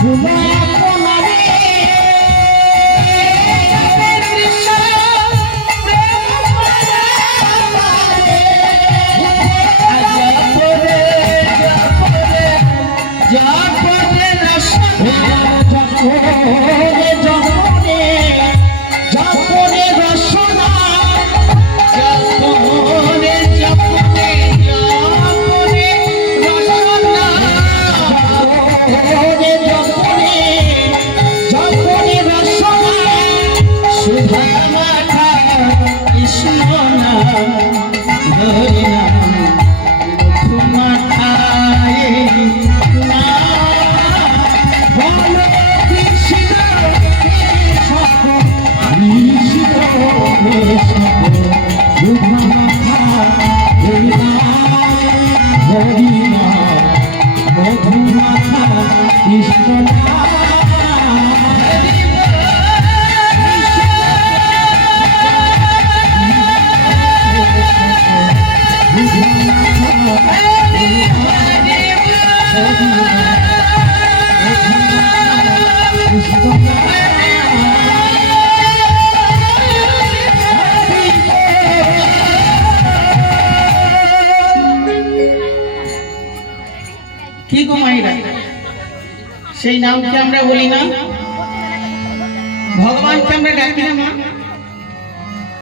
ভুলা কৃষ্ণ না কি গো মায়েরা সেই নামকে আমরা বলি না ভগবানকে আমরা ডাকি না মা